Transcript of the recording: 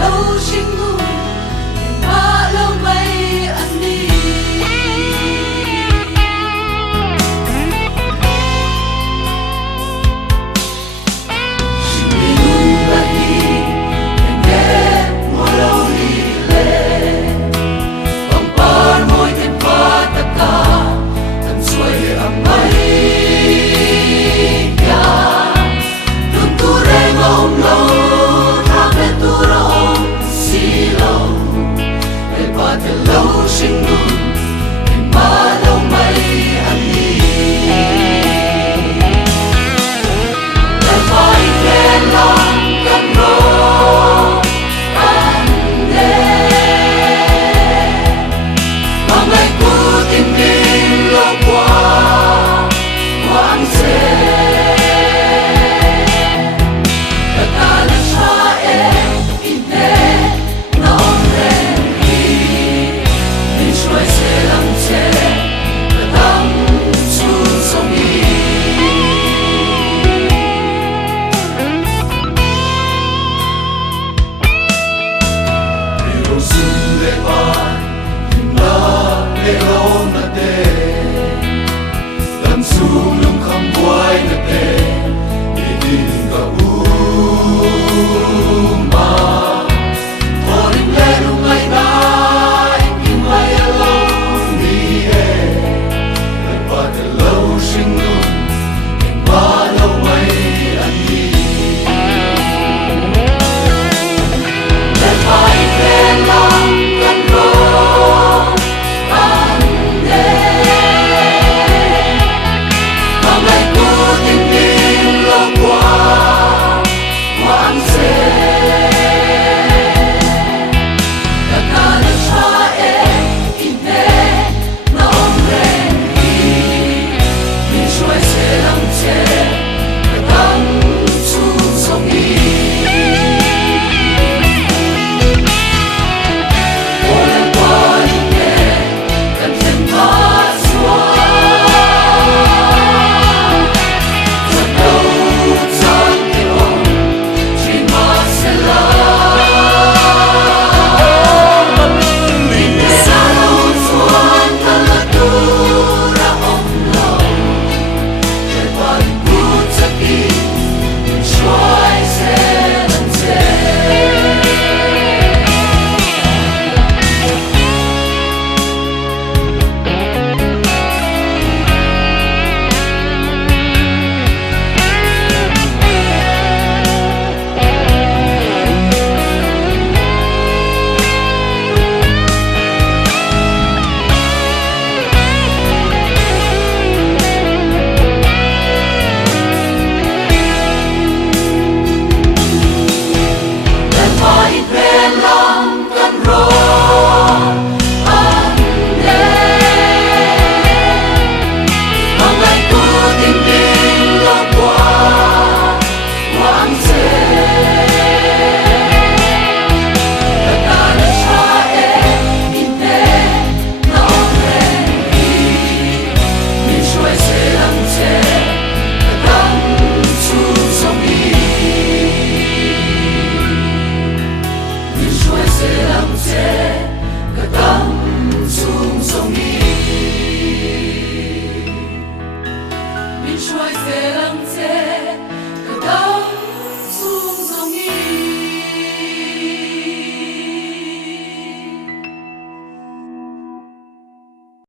lâu sinh ngủ ba lâu mây ăn đi xin luôn là đi em nghe mùa lâu đi lên bằng ba môi thêm qua tất cả thầm xuôi ấm mây ya luôn tu re ngông lâu lâu sinh ngủ ba lâu mây ăn đi để phải nghe lòng cơn mơ ăn đêm mà ngày cũ tìm đi lâu qua quãng xe tất cả là cha em in đêm nó Hãy subscribe cho kênh Ghiền Mì Gõ để không bỏ lỡ